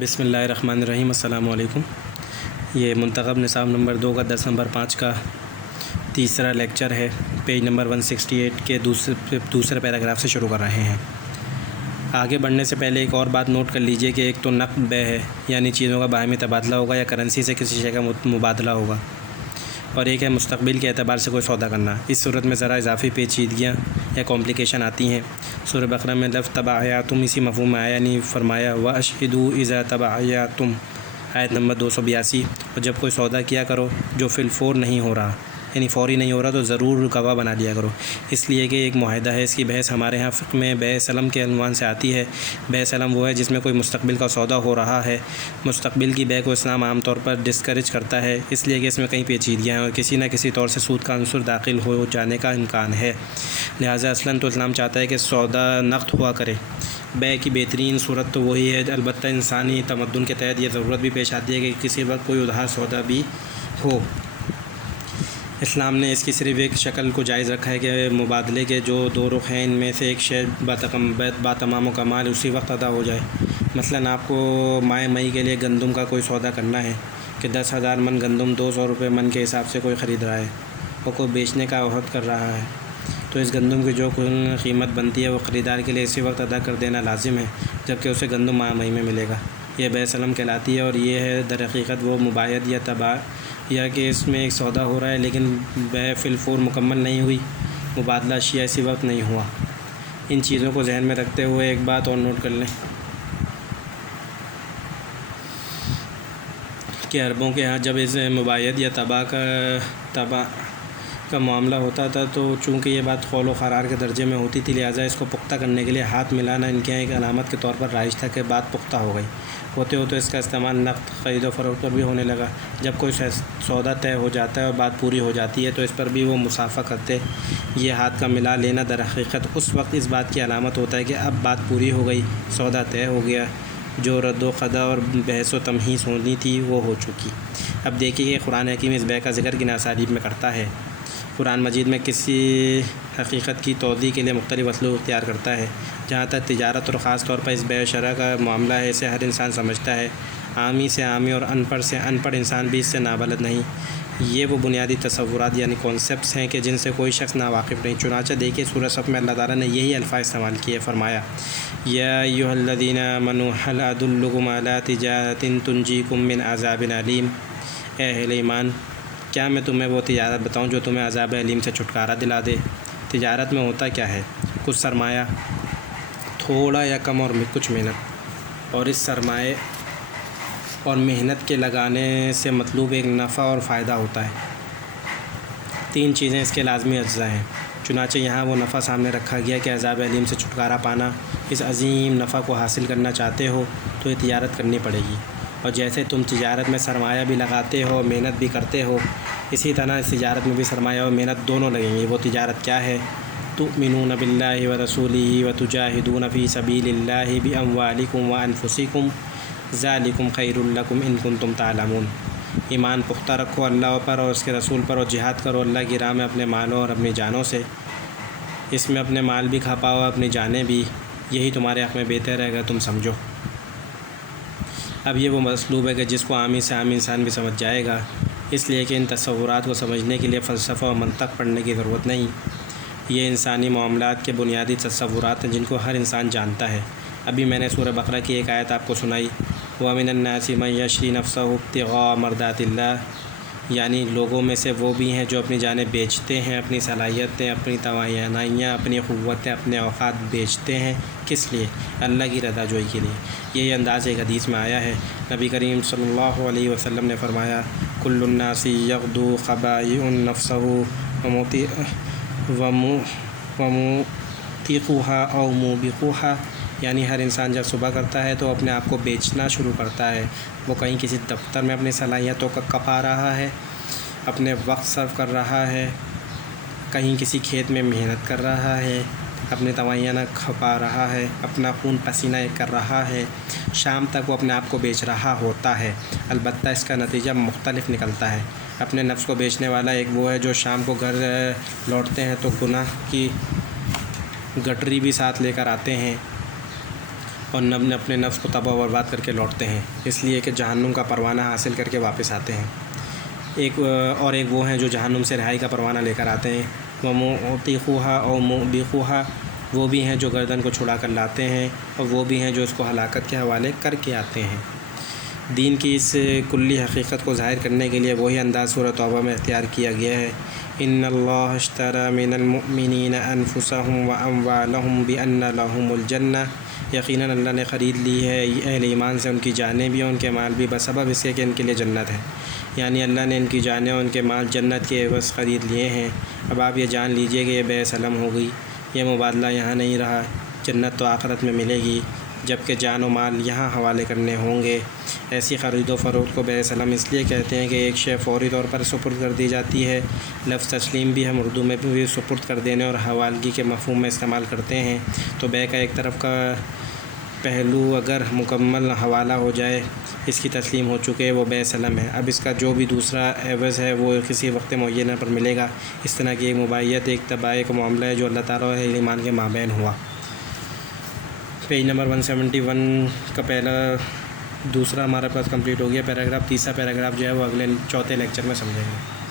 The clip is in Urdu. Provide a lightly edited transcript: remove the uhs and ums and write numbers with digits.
بسم اللہ الرحمن الرحیم۔ السلام علیکم۔ یہ منتخب نصاب نمبر 2 کا درس نمبر 5 کا تیسرا لیکچر ہے۔ پیج نمبر 168 کے دوسرے پیراگراف سے شروع کر رہے ہیں۔ آگے بڑھنے سے پہلے ایک اور بات نوٹ کر لیجئے کہ ایک تو نقد بے ہے، یعنی چیزوں کا باہمی تبادلہ ہوگا یا کرنسی سے کسی شے کا مبادلہ ہوگا، اور ایک ہے مستقبل کے اعتبار سے کوئی سودا کرنا۔ اس صورت میں ذرا اضافی پیچیدگیاں یا کمپلیکیشن آتی ہیں۔ سورہ بقرہ میں لفظ تبعیاتم اسی مفہوم میں آیا، یعنی فرمایا وَأَشْهِدُوا إِذَا تَبَعَیَّعْتُمْ، آیت نمبر 282۔ اور جب کوئی سودا کیا کرو جو فی الفور نہیں ہو رہا، یعنی فوری نہیں ہو رہا، تو ضرور گواہ بنا لیا کرو، اس لیے کہ ایک معاہدہ ہے۔ اس کی بحث ہمارے ہاں فقہ میں بیع سلم کے عنوان سے آتی ہے۔ بیع سلم وہ ہے جس میں کوئی مستقبل کا سودا ہو رہا ہے۔ مستقبل کی بیع کو اسلام عام طور پر ڈسکریج کرتا ہے، اس لیے کہ اس میں کئی پیچیدگیاں ہیں اور کسی نہ کسی طور سے سود کا عنصر داخل ہو جانے کا امکان ہے۔ لہٰذا اصلاً تو اسلام چاہتا ہے کہ سودا نقد ہوا کرے۔ بیع کی بہترین صورت تو وہی ہے، البتہ انسانی تمدن کے تحت یہ ضرورت بھی پیش آتی ہے کہ کسی وقت کوئی ادھار سودا بھی ہو۔ اسلام نے اس کی صرف ایک شکل کو جائز رکھا ہے کہ مبادلے کے جو دو رخ ہیں ان میں سے ایک شے باتمام و کمال اسی وقت ادا ہو جائے۔ مثلاً آپ کو ماہ مئی کے لیے گندم کا کوئی سودا کرنا ہے کہ 10,000 من گندم 200 روپے من کے حساب سے کوئی خرید رہا ہے اور کوئی بیچنے کا عہد کر رہا ہے، تو اس گندم کی جو قیمت بنتی ہے وہ خریدار کے لیے اسی وقت ادا کر دینا لازم ہے جبکہ اسے گندم ماہ مئی میں ملے گا۔ یہ بیع سلم کہلاتی ہے، اور یہ ہے در حقیقت وہ مباید یا تباع، یا کہ اس میں ایک سودا ہو رہا ہے لیکن بیع فی الفور مکمل نہیں ہوئی، مبادلہ اشیاء اسی وقت نہیں ہوا۔ ان چیزوں کو ذہن میں رکھتے ہوئے ایک بات اور نوٹ کر لیں کہ عربوں کے ہاں جب اس مباید یا تباع کا معاملہ ہوتا تھا تو چونکہ یہ بات قول و قرار کے درجے میں ہوتی تھی، لہٰذا اس کو پختہ کرنے کے لیے ہاتھ ملانا ان کے ایک علامت کے طور پر رائج تھا کہ بات پختہ ہو گئی۔ ہوتے ہوتے اس کا استعمال نقد خرید و فروخت پر بھی ہونے لگا۔ جب کوئی سودا طے ہو جاتا ہے اور بات پوری ہو جاتی ہے تو اس پر بھی وہ مصافحہ کرتے۔ یہ ہاتھ کا ملا لینا در حقیقت اس وقت اس بات کی علامت ہوتا ہے کہ اب بات پوری ہو گئی، سودا طے ہو گیا، جو رد و قضا اور بحث و تمہیس ہونی تھی وہ ہو چکی۔ اب دیکھیے کہ قرآن حکیم اس بیع کا ذکر کن اسالیب میں کرتا ہے۔ قرآن مجید میں کسی حقیقت کی توضیح کے لیے مختلف اسلوب اختیار کرتا ہے۔ جہاں تک تجارت اور خاص طور پر اس بیع شرع کا معاملہ ہے، اسے ہر انسان سمجھتا ہے، عامی سے عامی اور ان پڑھ سے ان پڑھ انسان بھی اس سے نابلد نہیں۔ یہ وہ بنیادی تصورات یعنی کانسیپٹس ہیں کہ جن سے کوئی شخص ناواقف نہیں۔ چنانچہ دیکھیے سورہ صف میں اللہ تعالیٰ نے یہی الفاظ استعمال کیے، فرمایا یا ایھا الذین آمنوا هل ادلکم علی تجارۃ تنجیکم من عذاب علیم، اے اہل ایمان، کیا میں تمہیں وہ تجارت بتاؤں جو تمہیں عذاب علیم سے چھٹکارا دلا دے؟ تجارت میں ہوتا کیا ہے؟ کچھ سرمایہ، تھوڑا یا کم اور کچھ محنت، اور اس سرمایہ اور محنت کے لگانے سے مطلوب ایک نفع اور فائدہ ہوتا ہے۔ 3 چیزیں اس کے لازمی اجزاء ہیں۔ چنانچہ یہاں وہ نفع سامنے رکھا گیا کہ عذاب علیم سے چھٹکارا پانا۔ اس عظیم نفع کو حاصل کرنا چاہتے ہو تو یہ تجارت کرنی پڑے گی، اور جیسے تم تجارت میں سرمایہ بھی لگاتے ہو، محنت بھی کرتے ہو، اسی طرح اس تجارت میں بھی سرمایہ اور محنت دونوں لگیں گی۔ وہ تجارت کیا ہے؟ تؤمنون باللہ ورسولہ وتجاہدون فی سبیل اللہ باموالکم وانفسکم ذالکم خیر لکم ان کنتم تعلمون۔ ایمان پختہ رکھو اللہ پر اور اس کے رسول پر، اور جہاد کرو اللہ کی راہ میں اپنے مالوں اور اپنی جانوں سے۔ اس میں اپنے مال بھی کھپاؤ، اپنی جانیں بھی، یہی تمہارے حق میں بہتر ہے اگر تم سمجھو۔ اب یہ وہ اسلوب ہے کہ جس کو عامی سے عام انسان بھی سمجھ جائے گا، اس لیے کہ ان تصورات کو سمجھنے کے لیے فلسفہ اور منطق پڑھنے کی ضرورت نہیں۔ یہ انسانی معاملات کے بنیادی تصورات ہیں جن کو ہر انسان جانتا ہے۔ ابھی میں نے سورہ بقرہ کی ایک آیت آپ کو سنائی، وَمِنَ النَّاسِ مَن يَشْرِي نَفْسَهُ ابْتِغَاءَ مَرْضَاتِ اللَّهِ، یعنی لوگوں میں سے وہ بھی ہیں جو اپنی جانیں بیچتے ہیں، اپنی صلاحیتیں، اپنی توانائیاں، اپنی قوتیں، اپنے اوقات بیچتے ہیں، کس لیے؟ اللہ کی رضا جوئی کے لیے۔ یہی انداز ایک حدیث میں آیا ہے۔ نبی کریم صلی اللہ علیہ وسلم نے فرمایا کل الناس یغدو خبائع نفسه وموبقها او موبقها، یعنی ہر انسان جب صبح کرتا ہے تو اپنے آپ کو بیچنا شروع کرتا ہے۔ وہ کہیں کسی دفتر میں اپنی صلاحیتوں کا کپا رہا ہے، اپنے وقت صرف کر رہا ہے، کہیں کسی کھیت میں محنت کر رہا ہے، اپنی توانائیاں کھپا رہا ہے، اپنا خون پسینہ کر رہا ہے، شام تک وہ اپنے آپ کو بیچ رہا ہوتا ہے۔ البتہ اس کا نتیجہ مختلف نکلتا ہے۔ اپنے نفس کو بیچنے والا ایک وہ ہے جو شام کو گھر لوٹتے ہیں تو گناہ کی گٹری بھی ساتھ لے کر آتے ہیں، اور اپنے نفس کو تباہ و برباد کر کے لوٹتے ہیں، اس لیے کہ جہنم کا پروانہ حاصل کر کے واپس آتے ہیں۔ ایک وہ ہیں جو جہنم سے رہائی کا پروانہ لے کر آتے ہیں، وہ موتیخوہا اور موبیخوہا، وہ بھی ہیں جو گردن کو چھڑا کر لاتے ہیں، اور وہ بھی ہیں جو اس کو ہلاکت کے حوالے کر کے آتے ہیں۔ دین کی اس کلی حقیقت کو ظاہر کرنے کے لیے وہی انداز سورۃ توبہ میں اختیار کیا گیا ہے۔ ان اللہ اشتری من المؤمنین انفسهم واموالهم بان لهم الجنہ، یقیناً اللہ نے خرید لی ہے اہل ایمان سے ان کی جانیں بھی اور ان کے مال بھی بسبب اس کے کہ ان کے لیے جنت ہے، یعنی اللہ نے ان کی جانیں اور ان کے مال جنت کے عوض خرید لیے ہیں۔ اب آپ یہ جان لیجئے کہ یہ بے سلم ہو گئی، یہ مبادلہ یہاں نہیں رہا، جنت تو آخرت میں ملے گی، جبکہ جان و مال یہاں حوالے کرنے ہوں گے۔ ایسی خرید و فروخت کو بے سلم اس لیے کہتے ہیں کہ ایک شے فوری طور پر سپرد کر دی جاتی ہے۔ لفظ تسلیم بھی ہم اردو میں بھی سپرد کر دینے اور حوالگی کے مفہوم میں استعمال کرتے ہیں، تو بے کا ایک طرف کا پہلو اگر مکمل حوالہ ہو جائے، اس کی تسلیم ہو چکے، وہ بے سلم ہے۔ اب اس کا جو بھی دوسرا عوض ہے وہ کسی وقت معینہ پر ملے گا۔ اس طرح کی ایک مباحثت، ایک تباہی کا معاملہ ہے جو اللہ تعالیٰ اور اہل ایمان کے مابین ہوا۔ پیج نمبر 171 کا دوسرا ہمارے پاس کمپلیٹ ہو گیا پیراگراف۔ تیسرا پیراگراف جو ہے وہ اگلے چوتھے لیکچر میں سمجھیں گے۔